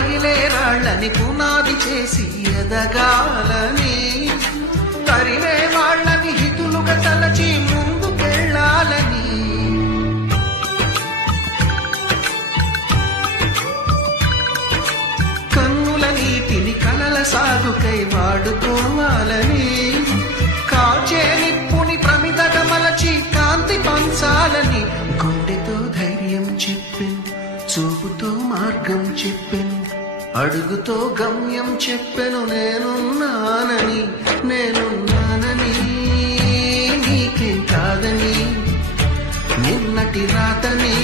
పగిలే రాళ్ళని పునాది చేసి ఎదగాలని, తరిమే వాళ్ళని హితులుగా తలచి ముందుకెళ్ళాలని, కన్నుల నీటిని కలల సాగుకై వాడుకోవాలని, కాచే నిప్పుని ప్రమిదగా మలచి కాంతి పంచాలని, గుండెతో ధైర్యం చెప్పెను, చూపుతో మార్గం చెప్పెను, అడుగుతో గమ్యం చెప్పెను, నేనున్నానని నేనున్నానని, నీకేం కాదని నిన్నటి రాతని